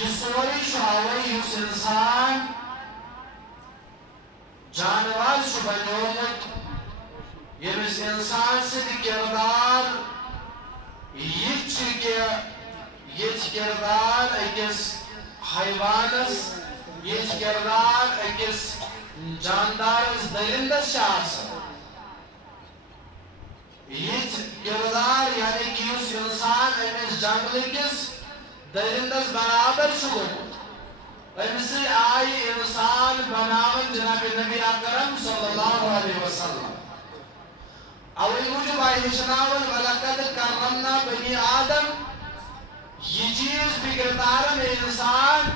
یہ سوری شاوی یس انسان جانور چھ بنیومت یمس انسان سد کردار یہ کردار اکس حیوانس یہ کردار اکس جاندارس درندس یہ کردار یعنی کہ اس انسان امس جنگل کس درندس برابر امس آئی انسان بناون جناب نبی اکرم صلی اللہ علیہ وسلم اوی موجود آئی ہشناون وَلَقَدْ كَرَّمْنَا بنی آدم یہ چیز بگردارن انسان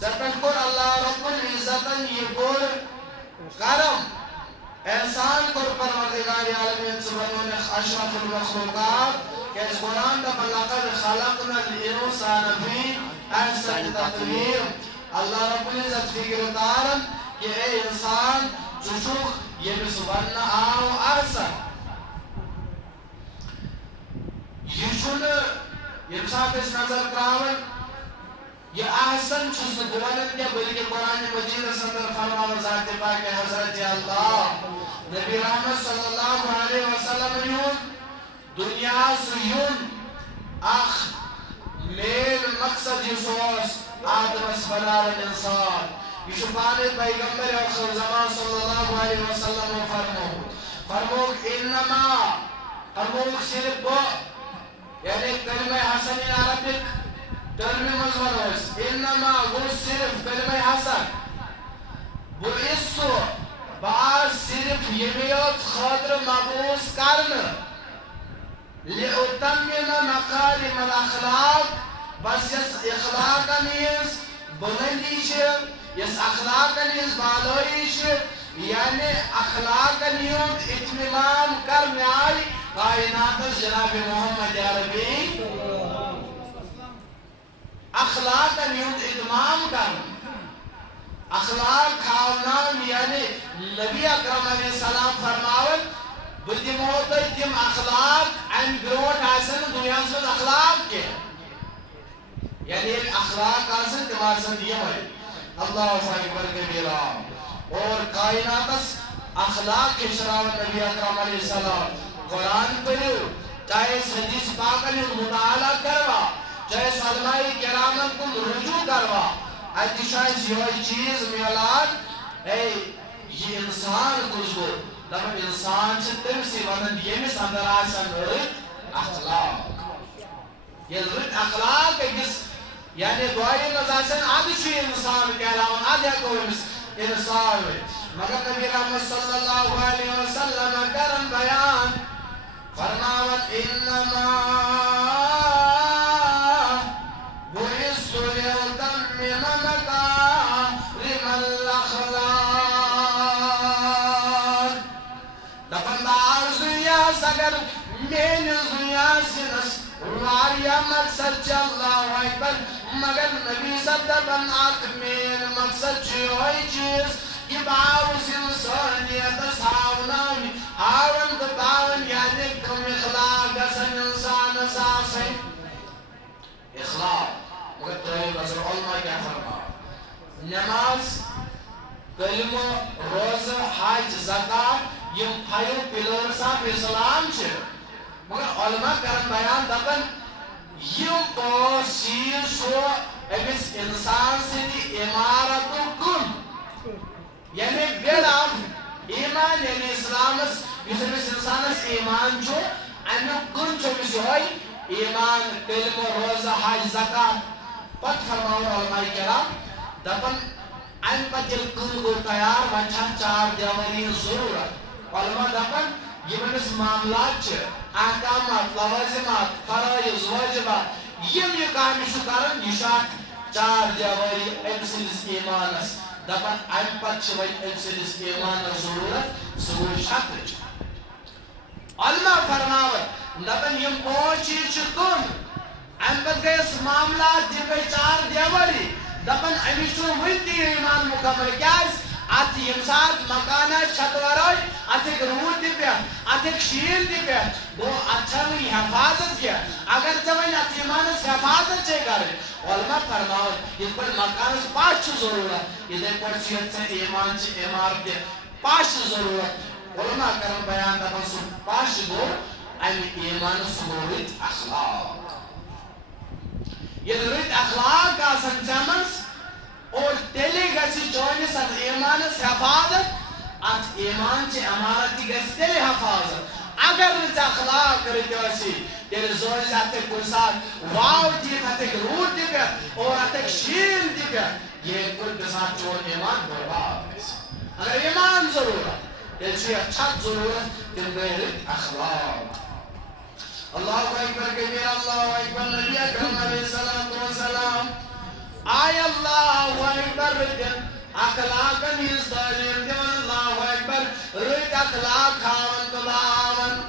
جب کر اللہ رب العزتن یہ کر کرم انسان کر پروردگار عالمین سبحانہ اشرف المخلوقات کہ اس قرآن کا لقد خلقنا الانسان فی احسن تقویم اللہ رب العزت بگردارن کہ اے انسان چشوک یہ بھی سبحانہ آو احسن یہ چھن یہ ساتھ اس نظر کراون یہ احسن چھس بولن کیا بلکہ قرآن مجید صدر فرمان ذات پاک حضرت اللہ نبی رحمت صلی اللہ علیہ وسلم یون دنیا سیون اخ میل مقصد یسوس آدم اسفلال انسان یہ شبان پیغمبر اخر زمان صلی اللہ علیہ وسلم فرموک انما فرموک صرف بو یعنی کلمہ حسن عربک کلمہ مزورس انما وہ صرف کلمہ حسن بعثو بعض صرف یمیت خاطر مبعوث کرن لأتمم مقالم الاخلاق بس یس اخلاق نیز بلندی یس اخلاق نیز بالوئی یعنی اخلاق نیز اتمام کرنے آئی کائنات جناب محمد عربی اخلاق نیز اتمام کرنے اخلاق خاونان یعنی نبی اکرم علیہ السلام فرماون بدی موتر تم اخلاق ان بروٹ آسن دنیا سے اخلاق کے یعنی اخلاق آسن تم آسن یہ ہے اللہ اکبر کبیرہ اور کائنات اخلاق کے شراوت نبی اکرم علیہ السلام قرآن پڑھو چاہے حدیث پاک علیہ مطالعہ کروا چاہے علماء کرامن کو رجوع کروا اتشاہ یہ چیز میلاد اے یہ انسان کچھ دب انسان سے تم سے ونن یہ میں اندر آسان رت اخلاق یہ رت اخلاق کس یعنی دعائی مزاسن آدھ چوئی انسان کہلاون آدھیا کوئی انسان ہوئی مگر نبی رحمت صلی اللہ علیہ وسلم کرن بیان فرماوت انما بعثت لأتمم مکارم الاخلاق دپن دارز دنیا سگر مین دنیا سنس واریا مقصد چھ اللہ اکبر مگر نبی صدبن آت مین مقصد چھ چیز یہ باوس انسانیت ساوناوی آون دباون یعنی کم اخلاق گسن انسان ساسے اخلاق مگر ترہی بزر علماء کیا فرما نماز کلمہ روزہ حج زکاة یم پھائیو پلر صاحب اسلام چھے مگر علماء کرن بیان دبن یم پاس چیز شو امس انسان سے دی امارت کن یعنی بیڑ آف ایمان یعنی اسلام اس امس انسان اس ایمان چھو امی کن چھو مس ہوئی ایمان کلمہ روزہ حج زکاة پت فرماؤں علماء کرام دبن ان پت دل کن گو تیار ونچان چار دیوانی ضرورت علماء دبن یہ منس معاملات چھے احکامات لوازمات فرائض واجبات یم یہ کامی شکارن یہ شاک چار دیواری امسلس ایمانس دبن ان پت چھوئی امسلس ایمانس ضرورت سوئی شاک علماء فرماوت دبن یم پوچی چکن ان پت گئے اس معاملات دی گئی چار دیواری دبن امی چھو ہوتی ایمان مکمل کیا اس ات یمسات مکانہ چھتورائی اتک رود دی پہ اتک شیل دی پہ گو اچھا نہیں حفاظت کیا اگر چوئن ات ایمانس حفاظت چھے کرے علماء فرماؤ یہ پر مکانس پاش ضرورت یہ دے پر چیت سے ایمان چھ عمارت دے پاش ضرورت علماء کرم بیان دا بسو پاش گو این ایمان سمورت اخلاق یہ رت اخلاق آسن چمنس اور تیلی گسی چونس ات ایمانس حفاظت ات ایمان چی امارتی گس تیلی حفاظت اگر رت اخلاق رتوسی تیلی زوج اتک کنسات واو دیت اتک رود دی پہ اور اتک شیل دی پہ یہ کل بسات چون ایمان برباد ہے اگر ایمان ضرورت تیلی چی اچھا ضرورت تیلی گئی رت اخلاق اللہ اکبر کبیر اللہ اکبر نبی اکرم علیہ السلام آئی اللہ اکبر رتن اخلاقا نیز تعلیم دیون اللہ اکبر رت اخلاق خاون تباون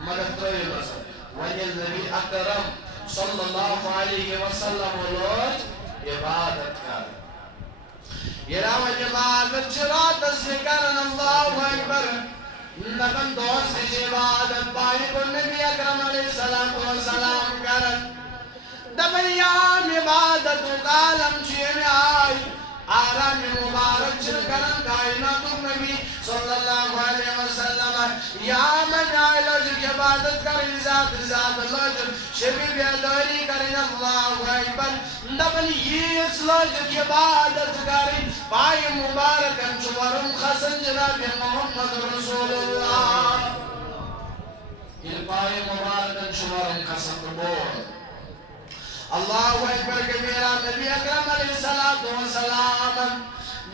مگر تروی بسر وجہ نبی اکرم صلی اللہ علیہ وسلم ولوت عبادت کر یہ راوج عبادت شرات سکرن اللہ اکبر نبن دوست عبادت بائی کو نبی اکرم علیہ السلام کرن دبن یام عبادت و کالم چین آئی آرام مبارک چل کرن کائنات نبی صلی اللہ علیہ وسلم یا من آئلہ جل عبادت کرن ذات اللہ جل شبی بیداری کرن اللہ اکبر دبن یہ اصلاح جل عبادت کرن پائی مبارکن چورم خسن جناب محمد رسول اللہ یہ پائی مبارکن چورم خسن بول اللہ اکبر کبیرہ نبی اکرم علیہ السلام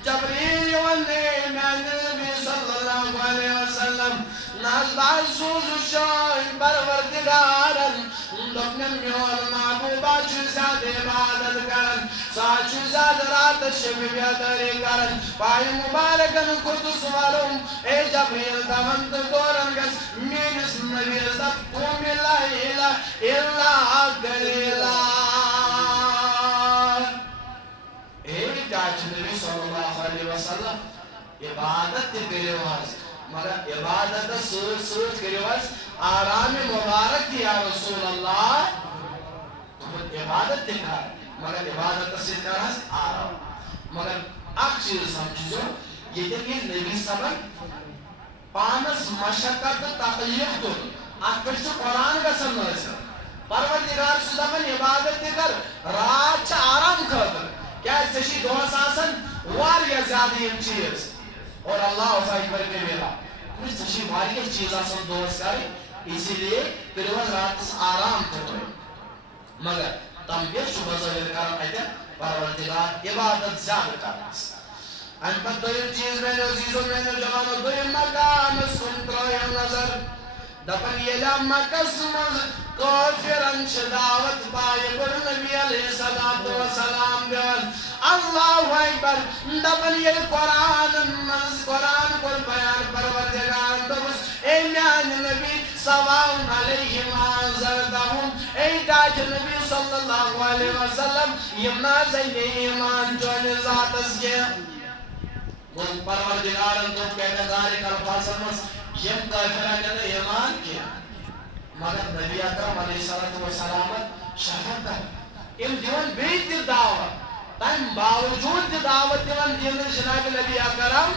جبریل وندے میں نبی صلی اللہ علیہ وسلم ناز بازوز شاہد پروردگارن دکنم میول محبوبہ چوزاد عبادت کرن سا چوزاد رات شبی بیادری کرن پائی مبارکن قدس والوں اے جبریل دمنت دورن گس مینس نبی رزق قوم لا الہ الا گلیلہ نبی صلی اللہ علیہ وسلم عبادت کرے واز مگر عبادت سوچ کرے واز آرام مبارک یا رسول اللہ عبادت کر مگر عبادت سے کرس آرام مگر اک چیز سمجھو یہ کہ نبی سبق پانس مشقت تکلیف تو ات پہ قرآن گژھان نٲصِر پروردگار چھُ دپان عبادت تہِ کر رات چھِ آرام خٲطرٕ کیا چشی دۄہس آسان واریاہ زیادٕ یِم چیٖز اور اللہ اکبر کبیرہ کچھ چشی واریاہ چیٖز آسان دۄہس کرٕنۍ اسی لیے کٔرِو حظ راتس آرام خٲطرٕ مگر تم بیٚیہِ چھُ بظٲہِر کران اتٮ۪ن پروردگار عبادت زیادٕ کرنس امہِ پتہٕ دوٚیِم چیٖز میانیو عزیٖزو میانیو جوانو دوٚیِم مقامس کُن ترٲیِو نظر دپن ییٚلہِ مکس منٛز کافرن چھِ دعوت پایہِ کوٚر نبی علیہ السلام دِوان اللہ اکبر دپن ییٚلہِ قرآنن منٛز قرآن کوٚر بیان پروردگارن دوٚپُس اے میانہِ نبی سواؤن علیہم انذرتہم اے ڈاچہِ نبی صلی اللہ علیہ وسلم یِم نا زن ایمان چٲنِس ذاتس کینٛہہ پروردگارن دوٚپ کیٛاہ ذالِکَ الفاظن منٛز یم کافرن نہٕ ایمان کینٛہہ مگر نبی اکرم علیہ السلام شفقت ام دیون بیٚیہِ تہِ دعوت تمہِ باوجوٗد تہِ دعوت دِوان دِنہٕ جناب نبی اکرم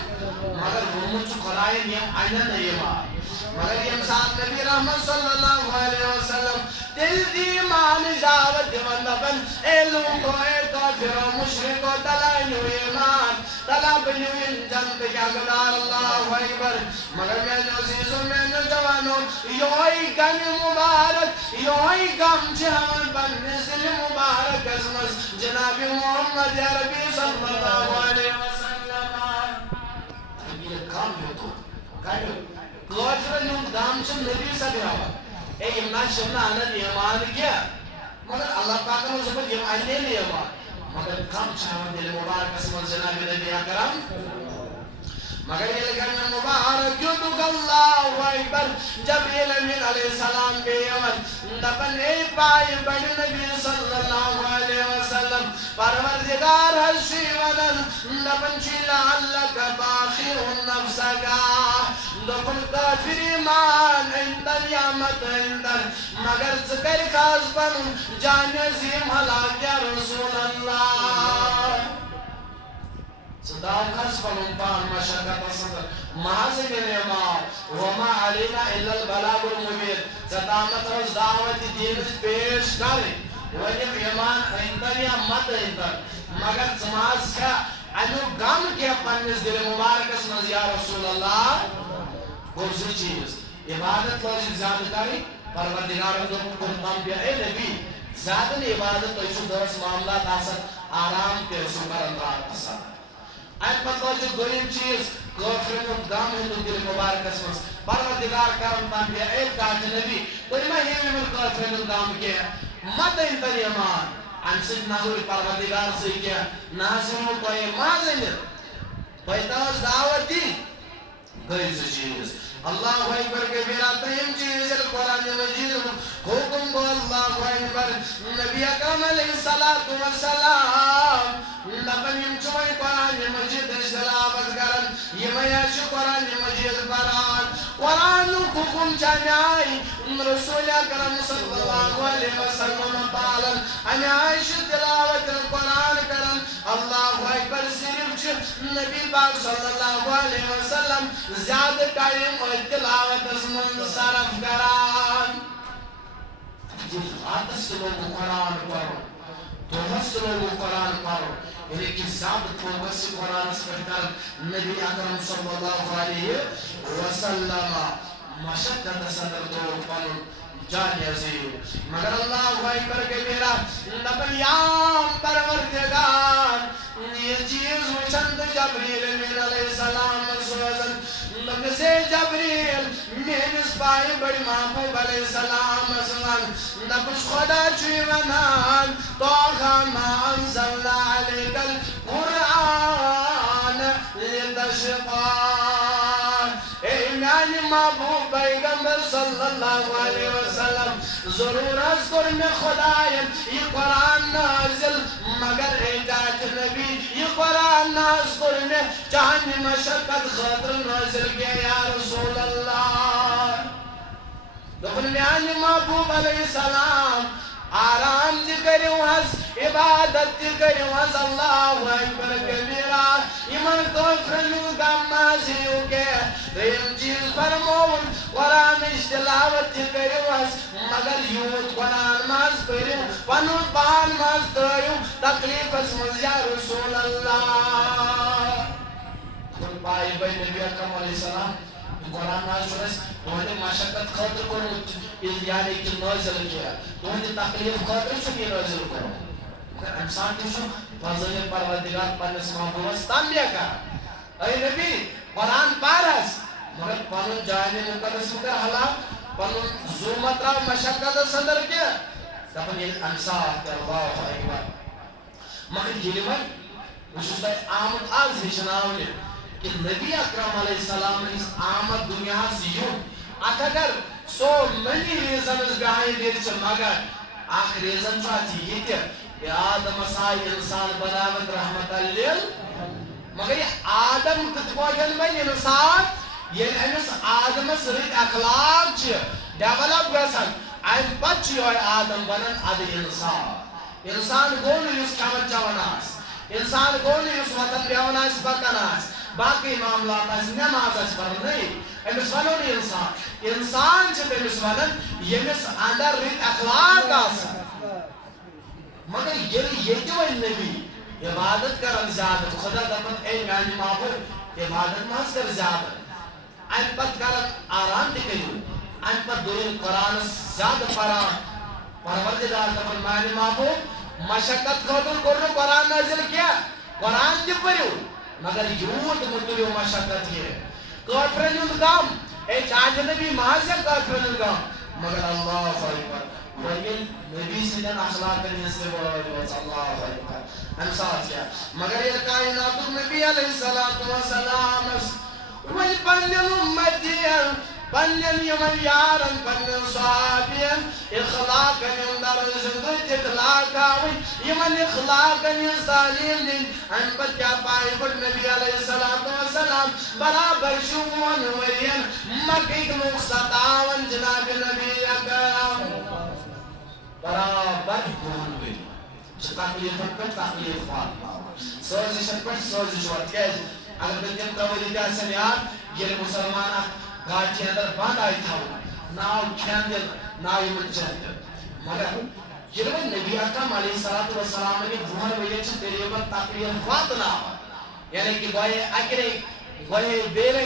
مگر ووٚنمُت چھُ خۄداین یم انن نہٕ ایمان مگر یم سات نبی رحمت صلی اللہ علیہ وسلم تیٚلہِ تہِ ایمانٕچ دعوت دِوان دپان اے لوٗکو اے کافرو مشرکو تلا أنِو ایمان تلا بٔنِو یِم جنتٕکۍ حقدار اللہ اکبر مگر میانیو عزیٖزو میانیو جوانو یہوے غمہِ مبارک یہوے غم چھِ ہاوان پننِس دِلہِ مبارکس منٛز جناب محمد عربی صلی اللہ علیہ وسلم یہ غم ہیوٚتُن کافرن ہُنٛد غم چھُ نبی صلی ہاوان اے یم نا چھِنہٕ انان ایمان کینٛہہ مگر اللہ پاکن اوس دوٚپمُت یم انے نہٕ ایمان مگر غم چھِ ہاوان دِلہِ مبارکس منٛز جناب نبی اکرم مگر ییٚلہِ غمہِ مبارک ہیوٚتُکھ اللہ اکبر جبریل امین علیہ السلام بیٚیہِ یِوان دپان اے پایہِ بڑِ نبی صلی اللہ علیہ وسلم پروردگار حظ چھُ یِوان ونن دپن چھ لعلک باخر نفسک دپن کافر ایمان اندن یا مت اندن مگر ذکر خاص بن جان عظیم ہلاک یا رسول اللہ صدام خاص بن پان مشاکت صدر محض من امام وما علینا الا البلاغ المبین صدامت روز دعوت دین پیش کریں ونیم ایمان اندن یا مت اندن مگر سماز کا انو گم کیا پنیس دل مبارکس مز یا رسول اللہ گوزی چیز عبادت لوجی زیادہ کری پروردگار اندر کرتام بیا اے نبی زیادہ عبادت تو ایسو درس معاملات آسد آرام کے رسول پر اندرار آسد این پت لوجی دویم چیز کافرین گم ہندو دل مبارکس مز پروردگار کرتام بیا اے کاج نبی تو ایمہ ہیوی من کافرین گم کیا مت انتر ایمان انسد نحوی پروردگار سے کیا نازمو کوئی مازنر پیتاز دعوتی گئی چیز اللہ اکبر کے میرا تیم چیز قرآن مجید حکم کو اللہ اکبر نبی اکرم علیہ السلام نبن چوئی قرآن مجید سلامت کرن یہ میاش قرآن مجید قرآن حکم چانیائی رسول اکرم صلی اللہ علیہ وسلم تعالی انیائش تلاوت قرآن کرن اللہ اکبر صرف نبی پاک صلی اللہ علیہ وسلم زیادہ ٹائم تلاوت اسمن صرف کران جس حادث لوگوں قرآن پڑھو تو حس لوگوں قرآن پڑھو یعنی کہ زیادہ فوکس قرآن اس پر کر نبی اکرم صلی اللہ علیہ وسلم مشقت صدر تو پڑھو جان عظیم مگر اللہ اکبر کے میرا نبیان پروردگار یہ چیز وچند جبریل من علیہ السلام سوزن نبی جبریل میرس پائی بڑی محبوب علیہ السلام سوزن نبس خدا چوی ونان توغا ما انزلنا علیک القرآن لتشقا اے میانی محبوب پیغمبر صلی اللہ علیہ وسلم ضرور اذکر میں خدایم یہ قرآن نازل مگر اجاج نبی یہ قرآن نازل میں چاہنی مشقت خاطر نازل کیا یا رسول اللہ دخل میانی محبوب علیہ السلام آرام دی کریو حس عبادت دی کریو حس اللہ اکبر کبیرہ ایمان کفرنو گمازیو کے دیم چیز فرمون قرآن اشتلاوت دی کریو حس مگر یود قرآن ماز کریو پنود پان ماز تریو تکلیف اسمز یا رسول اللہ کل پائی بھائی نبی اکرم علیہ السلام قرآن نازل ہے تمہیں مشقت خاطر کرو یعنی کہ نازل کیا تمہیں تکلیف خاطر چکی نازل کرو انسان کی شو فضل پروردگار پنس محبوبس تنبیہ کر اے نبی قرآن پارس مگر پنن جائنے مقدس مکر حلاق پنن ظلمت را مشقت صدر کیا دفن یہ انسان اللہ اکبر مگر یہ لئے وشوش آمد آز ہشناولی کہ نبی اکرم علیہ السلام اس آمد دنیا سے یوں اگر سو منی ریزنز گاہیں دیر چھ مگر آخر ریزن چاہتی یہ کہ آدم سائی انسان بناوت رحمت اللہ مگر یہ آدم کتبوجن میں انسان یہ انس آدم سرک اخلاق چھ ڈیولپ گسن این پچ یہ آدم بنن اد انسان گون یس کمر چوناس انسان گون یس وطن بیوناس بکناس باقی معاملات اس نماز اس پر نہیں امس ونو انسان انسان چھ تمس ونن یمس اندر رت اخلاق آسان مگر یہ جو نبی عبادت کرن زیادہ خدا دپن اے میانی محبوب عبادت ماز کر زیادہ این پت کرن آرام دی کریو این پت دوین قرآن زیادہ پران پروردگار دپن میانی محبوب مشقت خاطر کرنو قرآن نازل کیا قرآن دی پریو مگر یوت مطلیو مشقت یہ کافرین اندگام اے چاہت نبی محاسب کافرین اندگام مگر اللہ اکبر ویل نبی سنن اخلاق نیستے بڑھائی اللہ اکبر انسان کیا مگر یہ کائنات نبی علیہ السلام ویل پندل امتی پنن یمن یارن پنن صحابین اخلاقن اندر زندگی اخلاق آوئی یمن اخلاقن تعلیم دن ان پر کیا پائے بڑھ نبی علیہ السلام برابر شوان ورین مکہ لوگ ستاون جناب نبی اکرم برابر گون ورین تکلیفن پر تکلیف فاطمہ سوزشن پر سوزش وقت کیج اگر بلکن تولی کیا سنیار یہ مسلمانہ گاچی اندر بند آئی تھا ناو کھیندل ناو یمن چندل مگر یہ نبی اکرم علیہ السلام نے بہن ویچ تقریبا تقریبا فاطمہ یعنی کہ گوئے اکرے گوئے بیرے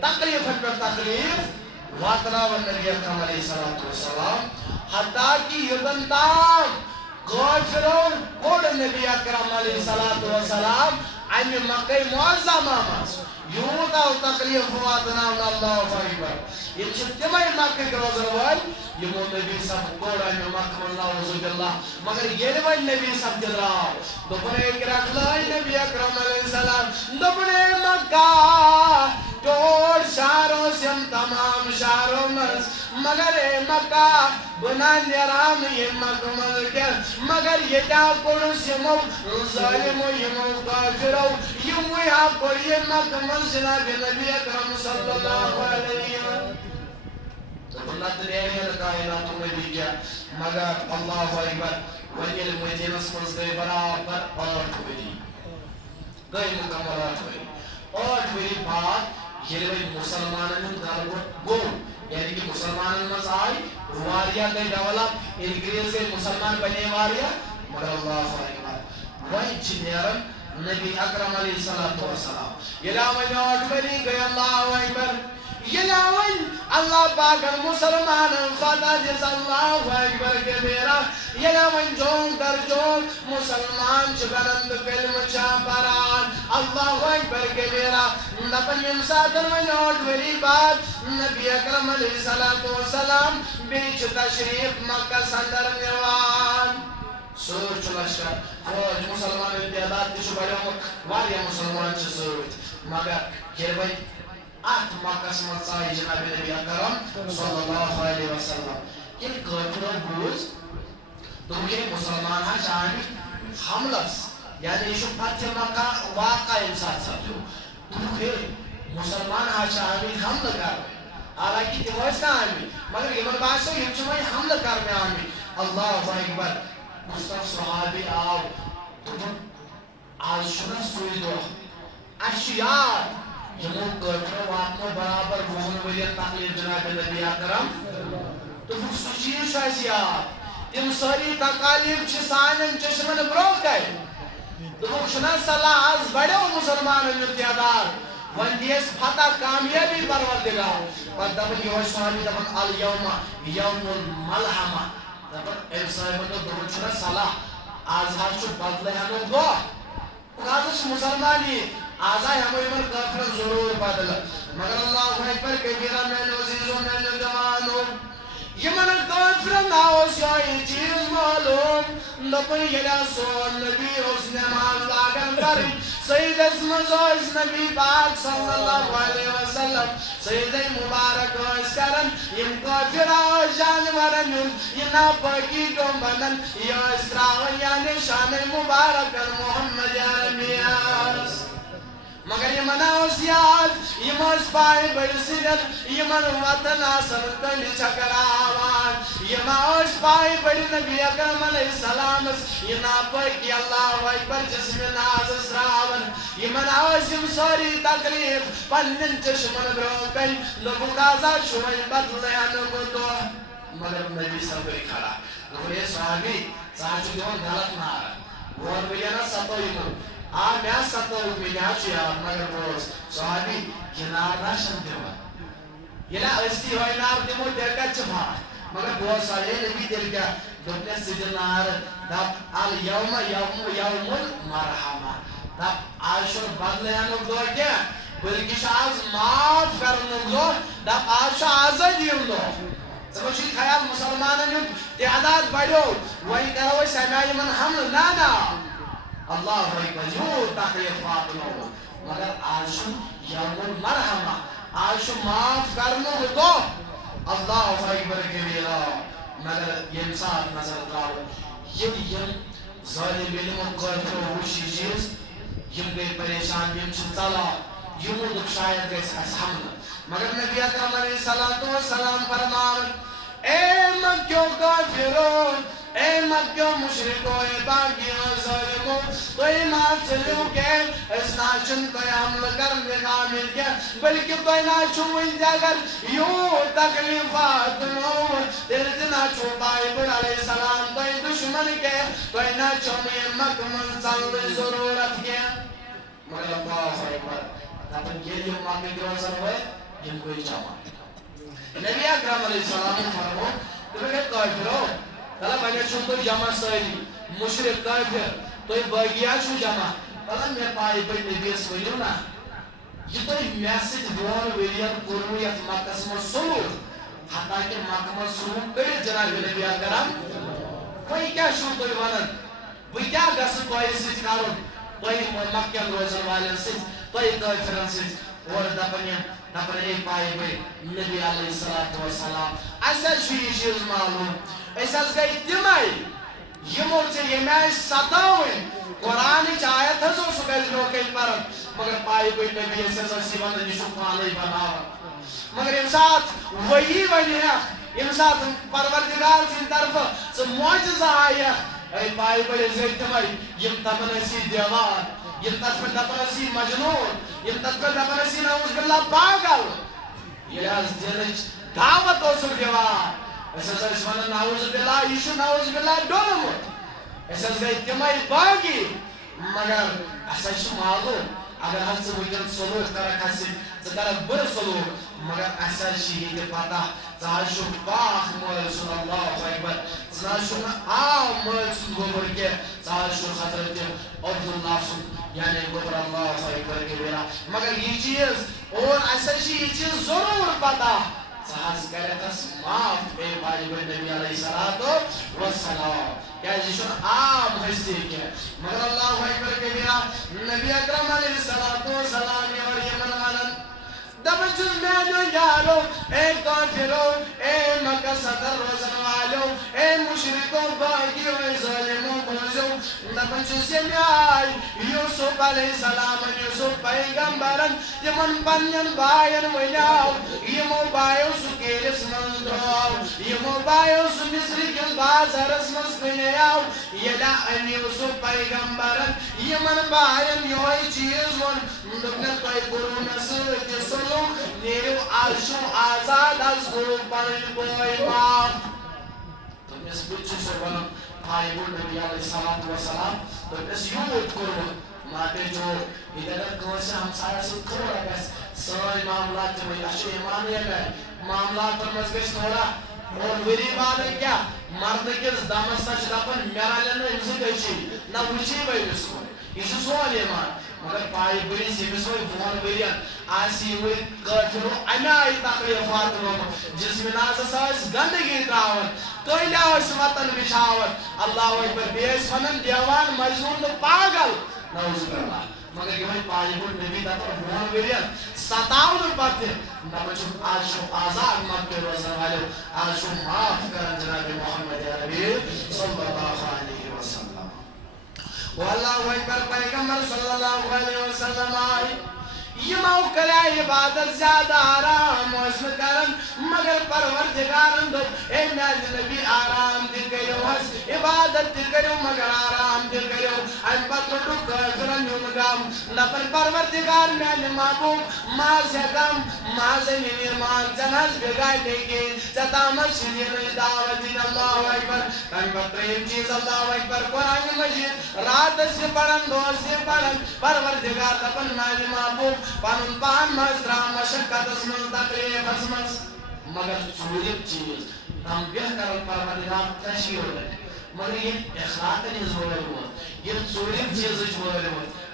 تقریبا پر تقریب فاطمہ و نبی اکرم علیہ السلام حتیٰ کہ یدن تام غافرون کوڑ نبی اکرم علیہ السلام عمی مکہ معظمہ ماس یوتا و تقریب فاطمہ اللہ اکبر یہ چھتمائی مکہ کے روزروال یہ وہ نبی سب کوڑا میں مکہ اللہ وزد اللہ مگر یہ وہ نبی سب دل رہا دبنے اکرام لائی نبی اکرم علیہ السلام دبنے مکہ توڑ شاروں سے ہم تمام شاروں مرز مگر مکہ بنان یرام یہ مکہ ملکر مگر یہ جا کنس یمو ظالم و یمو کافرو یمو یا پر یہ مکہ منزلہ نبی اکرم صلی اللہ علیہ وسلم اللہ تریہ کائنات میں بھی گیا مگر اللہ اکبر ونیل مدینہ سمز گئے برابر 8 بری گئے مکمل 8 بری بعد یہ مسلمانوں نے گو یعنی کہ مسلمانوں میں آئی واریا گئی ڈیولپ انگریز گئی مسلمان بنے واریا مگر اللہ اکبر وہی چنیرن نبی اکرم علیہ السلام یہ لاوین 8 بری گئے اللہ اکبر یہ لاوین اللہ پاکر مسلمان فتح جس اللہ اکبر کے میرا یہ لاوین جون در جون مسلمان چبرند کلم چاپران اللہ اکبر کے میرا نپن یمساتر میں 8 بری بعد نبی اکرم علیہ السلام بیچ تشریف مکہ سندر نیوان سوچ لشکر فوج مسلمان اتحادات تیشو بڑے واریا مسلمان چھ سوچ مگر یہ بھائی آت مکہ سمت سائی جناب نبی اکرم صلی اللہ علیہ وسلم یہ کافر بوز تو یہ مسلمان ہاں شاہمی حملس یعنی یہ فتح مکہ واقع انسان سمجھو تو یہ مسلمان ہاں شاہمی حمل کر حالانکہ تیوائز کا آمی مگر یہ من بات سو یہ چمائی حمل کر میں آمی اللہ اکبر مصطفی صحابی آو تو آج شنا سوئی دو اشیار یمو کافر واتنو برابر بہن ولیت تقلید جناب نبی اکرم تو وہ سچیر شایسیات تم ساری تقالیب چھ سانن چشمن بروک گئے تو وہ شنا صلاح از بڑے و مسلمان امتیادار وندیس فتح کامیابی پروردگار پر دبن یہ صحابی دبن الیوم یوم الملحمہ دبن ایم صاحبہ تو دبن شنا صلاح آزہار چو بدلے ہمیں گو قادش مسلمانی آزائی ہمیں ایمن کافر ضرور بدل مگر اللہ اکبر کبیرہ میں نوزیزوں میں نجمانوں یہ من کافر ناوز یہ چیز معلوم نبی یلا سون نبی اس نماز لاغن کری سید اسم زوز نبی پاک صلی اللہ علیہ وسلم سید مبارک اس کرن یم کافر آج جانورن یہ ناپاکی گمبنن یا اسراغن یعنی شان مبارک محمد عربیاس مگر یہ مناوس یاد یہ مز پائے بڑی سنر یہ من وطن آسن کنی چکر آوان یہ ماوس پائے بڑی نبی اکرم علیہ السلام یہ ناپاکی اللہ اکبر جسم ناز اسراون یہ مناوس یم سوری تقریب پنن چشمن بروکن لبو کازا شوئی بدلے انگو دو مگر نبی سب کوئی کھڑا لبو یہ صحابی صحابی دیون غلط مارا وہ بلینا ستوئی مو میں ساتھ میناچی مگر بوز صحابی یہ نار ناشن دیوا یہ نا استی ہوئی نار دیمو دیکھا چمہ مگر بوز صحابی نبی دل کیا دبنے سجل نار دب الیوم یوم المرحمہ دب آشور بدلے ہنو دو کیا بلکہ شاز معاف کرنو دو دب آشو آزاد دیم دو سمجھے خیال مسلمانوں تعداد بڑھو وہی کروئی سمیائی من حمل نانا اللہ اکبر جو تقریر فاطمہ مگر آشو یوم المرحمہ آج معاف کرنے دو اللہ اکبر کبیرہ مگر یم سات نظر تراو یم ظالم علم قدر وشی چیز یم گئی پریشان یم چلا یمو دک شاید گئی اس حمل مگر نبی اکرم علیہ الصلوۃ والسلام فرماون اے مکیوں کافرون اے مکیوں مشرکوں اے باغیوں ظالموں تو ایمان چلیو کہ اس ناچن کو حمل کرنے کامل کیا بلکہ تو ناچو ان اگر یوں تکلیفات نو دل ناچو بائبل علیہ السلام تو دشمن کے تو ناچو میں مکمل صلی ضرورت کے مگر اللہ اکبر تاپن یہ مامی گروزن ہوئے جن کو جامع نبی اکرم علیہ السلام فرمو تو کہ کافرو تلا بنے چھو تو جمع ساری مشرک کافر تو باغیا چھو جمع تلا میں پائی بھئی نبی اس ویلو نا یہ تو میسج دون ویلین کرو یا مقسم سلور حتیٰ کہ مقسم سلور کرے جناب نبی اکرم کوئی کیا چھو تو ونن بھئی کیا گسن تو ایسی کارون تو مکین روزن والن سے تو کافرن سے اور دپن اے پائی بھئی نبی علیہ السلام ایسا چھو یہ چیز معلوم ایسا گئی تمائی یمو چے یمائی ستاوین قرآن چاہت ہے سو گئی روکے پرم مگر پائی بھئی نبی ایسا سیوان نشو پانے بناوا مگر امسات وہی بنی ہے امسات پروردگار سے طرف سے معجزہ آیا اے پائی بھئی زیر تمائی یم تبنسی دیوان یم تبنسی مجنون یم تبنسی نعوذ باللہ پاگل یہ از دلچ دعوت ہو سر دیوان اس از ونن نعوذ باللہ یہ نعوذ باللہ ڈولمت اس از گئی تمائی باغی مگر اس از معلوم اگر ہم سے وجن سلوک کرک ہسی ذکر بر سلوک مگر اس از یہ پتہ زہاں شو باخ مول سن اللہ اکبر زہاں شو عام مول سن گوبر کے زہاں شو حضرت عبداللہ سن یعنی گوبر اللہ اکبر کے بیرا مگر یہ چیز اور اس از یہ چیز ضرور پتہ سہاز کرتس معاف اے بھائی بھائی نبی علیہ السلام کیا جشن عام حصے کے مگر اللہ اکبر کے میرا نبی اکرم علیہ السلام اور یمن مانن دبن چوز میں جو یارو اے کافرو اے مکہ صدر روزن والو اے مشرکوں باغیوں اے ظالموں بوزو دبن چوز میں آئی یوسف علیہ السلام یوسف پیغمبرن یمن پنین بائن ونیاو یمو بائیو سکیلس مندراو یمو بائیو سمسری کل بازارس مسکنیاو یلا ان یوسف پیغمبرن یمن بائن یوئی چیز ون دبنت کوئی قرون سرک سلو نیرو عرشو آزاد از گرو پرن بوئی ماں تو اس بچو سے ونم بھائی بول نبی علیہ السلام تو اس یوت کرو ماتے جو ادھر کوئی سے ہم سارا سکھ کرو رکھس سوئی معاملات جو اشو ایمان یہ گئے معاملات پر مزگش تھوڑا اور ویری بات ہے کیا مرد کس دامستا چلاپن میرا لینا امسی گئیچی نہ وچی بھائی بس کو یہ سوال ایمان مگر پائی بری سیمیس ہوئی بھون بیرین آسی ہوئی کافرو امی آئی تقریفات روم جس میں نازس آئیس گندگی تراون تو ہی لیاوش وطن بچھاون اللہ اکبر بیس فنن دیوان مجنون تو پاگل نعوذ باللہ مگر یہ پائی بری نبی داتا بھون بیرین ستاون پاتے نبچو آج شو آزاد مکہ روزن والے آج شو معاف کرن جناب محمد عربی صلی اللہ علیہ وسلم واللہ اکبر پیغمبر صلی اللہ علیہ وسلم آئی یہ موقع عبادت زیادہ آرام وزن کرن مگر پروردگارن دو اے میل نبی آرام دل گئیو حس عبادت دل گئیو مگر آرام دل گئیو ان پتر رو کافرن یونگام نپن پروردگار میل محبوب ماز یکم ماز نرمان جنہز بگائی لیکن ستامت شدین دعوت دین اللہ اکبر کن پترین چیز اللہ اکبر قرآن مجید رات سے پڑھن دوست سے پڑھن پروردگار تپن میل محبوب پانن پان مزرا مشکت اسمن تقریب اسمس مگر سورب چیز ہم بہتر پروردگار تشیر ہو گئے مگر یہ اخلاق نیز ہو گئے یہ سورب چیز ہو گئے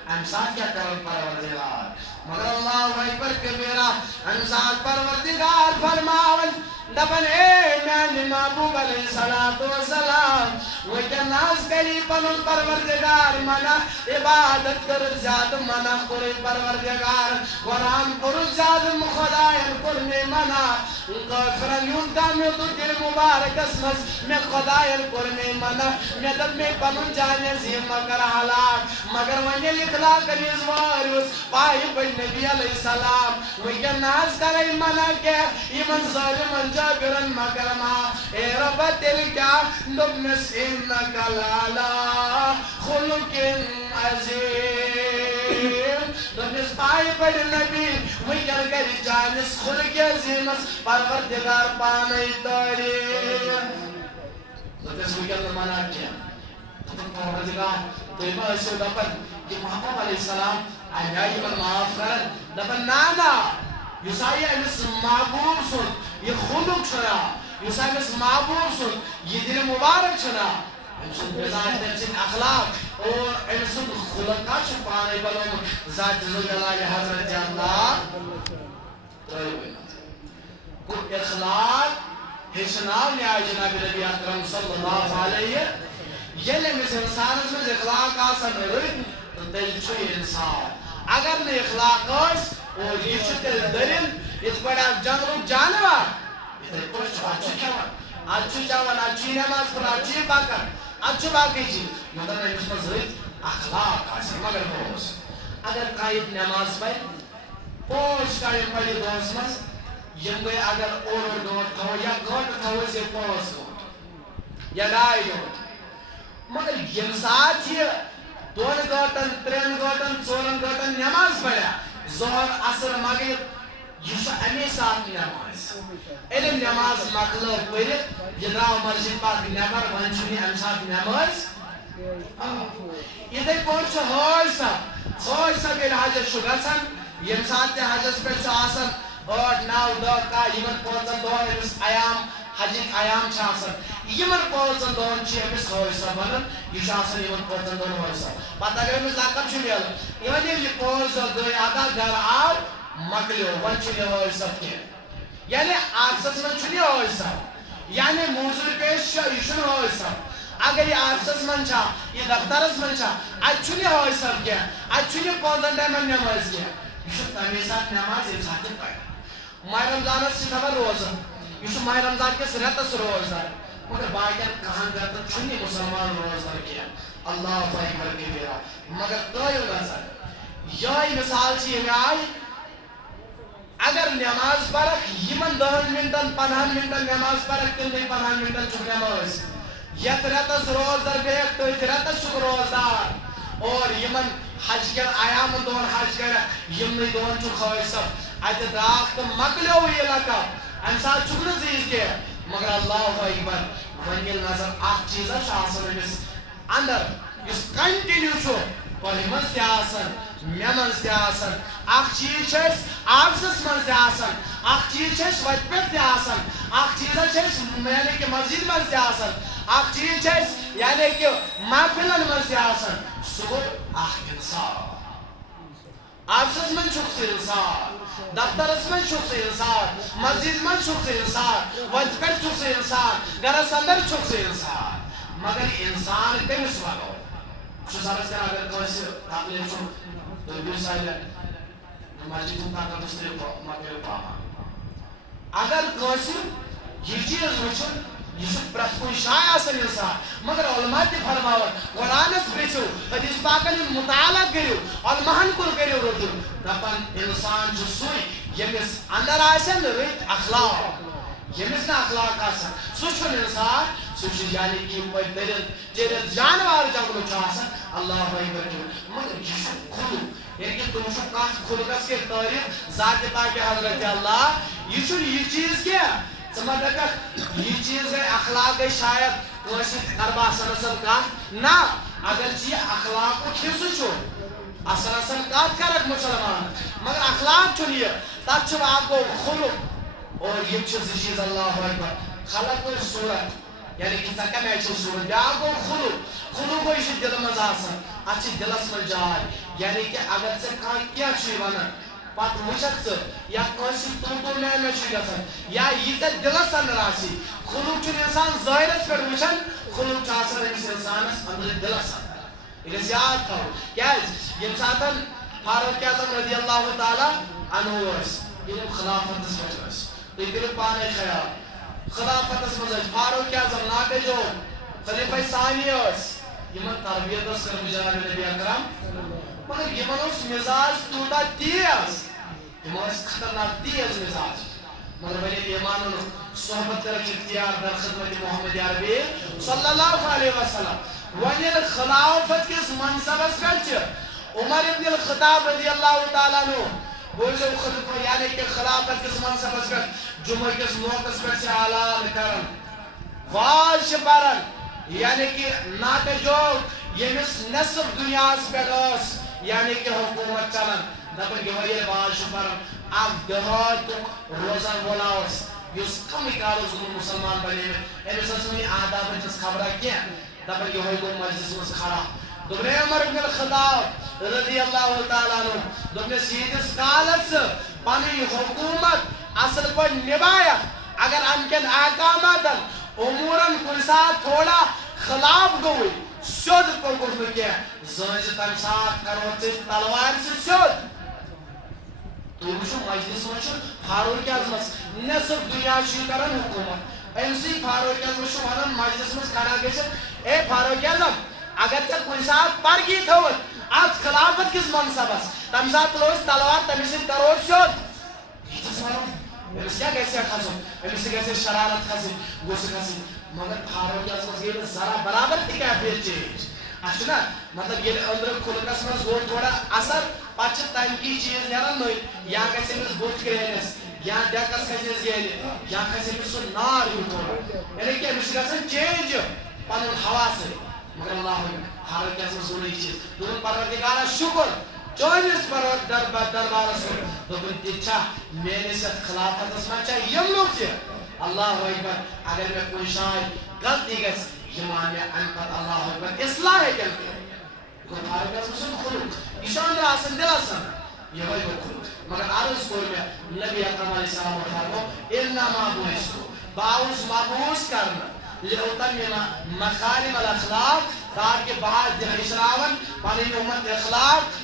امساد کیا کرن پروردگار مگر اللہ اکبر کبیرہ امساد پروردگار فرماون دبن اے میان محبوب علیہ السلام وکہ ناز کری پنن پروردگار منا عبادت کر زیادہ منع کوئی پروردگار قرآن پر زیادہ خدایان کرنے منع کافرن یون دامیو تو دل مبارک اسمس میں خدایان کرنے منع میں دل میں پنن جانے زیم مگر حالات مگر ونی لکھلا کنیز واریوس پائی بڑ نبی علیہ السلام ویگن ناز کرے منع کے ایمن ظالمن جابرن مگر ما اے رب دل کیا نبنس انکا لالا خلق عظیم نبنس پائی بڑ نبی ویگن کری جانس خلق عظیمس پروردگار پانے تاریم نبنس ویگن منع کیا پروردگار دویمہ ایسے دفن کہ محمد علیہ السلام آئی من معاف کرن دفن نانا یسائی امس معبور سن یہ خلق چھنا یسائی امس معبور سن یہ دل مبارک چھنا امسن مزاج امسن اخلاق اور امسن خلقہ چھ پانے بلوم ذات ذوالجلال حضرت اللہ کو اخلاق حسناو نیائی جناب نبی اکرم صلی اللہ علیہ یلی میں انسانس میں اخلاق آسان رہن تو دل چھو انسان اگر نے اخلاق آس اور یہ چھو تل دلن اس بڑا جنگل جانوار یہ کچھ اچھو کیوان اچھو جاوان اچھی نماز پر اچھی باکر اچھو باقی جی مدر نے اس میں ضرورت اخلاق آسان مگر پوس اگر قائد نماز پر پوس قائد پڑی دوست مز یم گئے اگر اور گوٹ تھو یا گوٹ تھو سے پوس گوٹ یا ڈائی گوٹ مگر یم ساتھ یہ دون گوٹن ترین گوٹن ژورن گوٹن نماز پڑھا ظہر عصر مغرب یہ چھو امی ساتھ نماز علم نماز مکلو پڑھت یہ دراو مسجد پاک نمبر ون چھنی ام ساتھ نماز یہ دے پہنچ ہوئی سب حاجت چھو گسن یم ساتھ حاجت پہ چھو آسن اور ناو دو کا یمن پہنچن دو امس ایام حجک ایام چھا آسن یمن پہنچن دون چھ امس ہوئی سب بنن یہ چھا آسن یمن پہنچن دون ہوئی سب پتہ اگر امس لقب چھو میل یمن یہ پہنچ دو آدھا گھر آو مکلیو ون چھنی ہوئی سب کے یعنی آفسس من چھنی ہوئی سب یعنی موزر پیش یہ چھنی ہوئی سب اگر یہ آفسس من چھا یہ دفترس من چھا آج چھنی ہوئی سب کے آج چھنی پہنچن ٹائمن نماز کے یہ چھو تمیزات نماز امسات پڑھ ماہ رمضان سے خبر روزن یہ چھو ماہ رمضان کے سرحتس روزدار مگر باقیان کہاں کرتا چھنی مسلمان روزدار کیا اللہ اکبر کی بیرا مگر تویو نظر یہی مثال چی ہمیں آئی اگر نماز پڑھک یمن 10 منٹن 15 منٹن نماز پڑھک کل نہیں 15 منٹن چھو نماز یک رتس روزدار بیک تو ایک رتس چھو روزدار اور یمن حج کر آیام دون حج کر یمنی دون چھو خواہ سب آیت دراخت مکلیو ہوئی علاقہ انسان چھکن زیز کے مگر اللہ اکبر ونگل نظر آخ چیزا چاہسن امس اندر اس کنٹینیو چھو پہلی منز تی آسن میمنز تی آسن آخ چیز چھس آفسس منز تی آسن آخ چیز چھس وجپت تی آسن آخ چیزا چھس یعنی کہ مسجد منز تی آسن آخ چیز چھس یعنی کہ محفلن منز تی آسن سو آخ انسان آفسس من چھک سے انسان دفترس من چھک سے انسان مسجد من چھک سے انسان وجپت چھک سے انسان گرس اندر چھک سے انسان مگر انسان کمیس والا چھو سارس کر اگر کوئی تاقلی چھو تو بیو سائلے مسجد ہوں تاکہ دوسرے کو مکر پاما اگر کوئی یہ چیز وچھو یہ پرت کوئی شای آسن انسان مگر علماء تی فرماور قرآنس پریچو حدیث پاکن مطالعہ کریو علماءن کل کریو رجو دپن انسان جو سوئی یمس اندر آسن ریت اخلاق یمس نا اخلاق آسن سوچن انسان سوچن یعنی کی پوئی دلت جانوار جنگلو چاہسن اللہ بھائی برکیو مگر یہ خلو یعنی تم شو کاس خلقس کے تاریخ ذات پاک حضرت اللہ یہ چیز کیا سمجھ لگت یہ چیز گئی اخلاق گئی شاید کوئی اربا سنسل کات نا اگر چی اخلاق کو کھیسو چھو سنسل کات کرک مسلمان مگر اخلاق چھو نہیں تب چھو آپ کو خلق اور یہ چیز اللہ اکبر خلق کوئی صورت یعنی کہ سکم ہے چھو صورت بیا کو خلق کو اسی دل مز آسن اچھی دلس مل جائے یعنی کہ اگر سے کان کیا چھوئی وانا پات وچھت سے یا کوئی تو میں چھوئی گسن یا یہ دلس اندر آسی خلق چھو انسان ظاہرس پر وچھن خلق چاہسن اس انسانس اندر دلس اندر یہ یاد تھو کیٛازِ ییٚمہِ ساتہٕ فاروق اعظم رضی اللہ تعالیٰ عنہ ٲسۍ خلافتس منٛز ٲسۍ تُہۍ کٔرِو پانے خیال خلافتس منٛز ٲسۍ فاروق اعظم ناگجو خلیفہ ثانی ٲسۍ یِمن تربیت ٲس کٔرمٕژ جناب نبی اکرم مگر یِمن اوس مزاج تیوٗتاہ تیز یِم ٲسۍ خطرناک تیز مزاج مگر وۄنۍ ییٚلہِ یِمن صحبت کٔرٕکھ اختیار در خدمت محمد عربی صلی اللہ علیہ وسلم وۄنۍ ییٚلہِ خلافت کِس منصبس پٮ۪ٹھ چھِ عمر ابن الخطاب رضی اللہ تعالیٰ عنہ بوزو خود یعنی کہ خلافت کس منصبس پٮ۪ٹھ جمعہ کس موقعس پٮ۪ٹھ چھِ اعلان کران واز چھِ پران یعنی کہ ناٹے جوگ ییٚمِس نصف دُنیاہس پٮ۪ٹھ ٲس یعنی کہ حکومت چلان دپان یِہوے ییٚلہِ واز چھُ پران اکھ دہاتُک روزن وول اوس یُس کمٕے کال اوس گوٚمُت مُسلمان بنیمٕتۍ أمِس ٲس نہٕ وُنہِ آدابن ہٕنٛز خبرا کینٛہہ دپان یِہوے گوٚو مجلسس منٛز کھڑا دوٚپُن ہے عمر ابن الخطاب رضی اللہ تعالیٰ عنہ دوٚپنس ییٖتِس کالس پنٕنۍ حکومت اصل پٲٹھۍ نِبایکھ اگر امہِ کٮ۪ن احکاماتن اموٗرن کُنہِ ساتہٕ تھوڑا خلاف گوٚوُے سیوٚد پوٚکُکھ نہٕ کینٛہہ زٲنۍ تمہِ ساتہٕ کرو ژےٚ تلوارِ سۭتۍ سیوٚد تُہۍ وٕچھِو مجلس منٛز چھُ فاروق اعظمس نصف دُنیا چھُ یہِ کران حکوٗمت أمسٕے فاروق اعظمس چھُ ونان مجلس منٛز کھڑا گٔژھِتھ اے فاروق اعظم اگر ژےٚ کُنہِ ساتہٕ پرگی تھٲوٕتھ اتھ خلافت کِس منصبس تمہِ ساتہٕ تُلو أسۍ تلوار تٔمِس سۭتۍ کرو سیوٚد یہِ چھُس ونان أمِس کیٛاہ گژھِ ہا کھسُن أمِس تہِ گژھِ ہے شرارت کھسٕنۍ غُصہٕ کھسٕنۍ مگر فاروق اعظمس گٔے نہٕ ذرا برابر تہِ کیفیت چینج اتھ چھُنہ مطلب ییٚلہِ أنٛدرٕ خُلقس منٛز گوٚو تھوڑا اثر پتہٕ چھِ تمہِ کی چیٖز نیران نٔے یا گژھِ أمِس بُتھ کرٛہنِس یا ڈٮ۪کس کھسٮ۪س گیلہِ یا کھسہِ أمِس سُہ نار ہیوٗ تھوڑا یعنی کہ أمِس چھُ گژھان چینج پنُن ہوا سۭتۍ مگر اللہ فاروق اعظمس ووٚن یہِ چیٖز دوٚپُن پروردگارا شُکر چٲنِس دربارس کُن دوٚپُن تِتہِ چھا میٲنِس یتھ خلافتس منٛز چھا یِم لُکھ تہِ اللہ اکبر اگر مےٚ کُنہِ جایہِ غلطی گژھِ یِم ان مےٚ امہِ پتہٕ اللہ اکبر اصلاح ہیٚکن کٔرِتھ گوٚو فاروق اعظم سُنٛد خُلق یہِ چھُ أنٛدرٕ آسان دِلس انٛدر یِہوے گوٚو خُلق مگر عرض کوٚر مےٚ نبی اکرم علیہ السلام فرموو انما بعثتُ بہٕ آوُس مبعوٗث کرنہٕ لأتمم مكارم الاخلاق تاکہ بہٕ دِ ہیٚچھناون پنٕنۍ اُمت اخلاق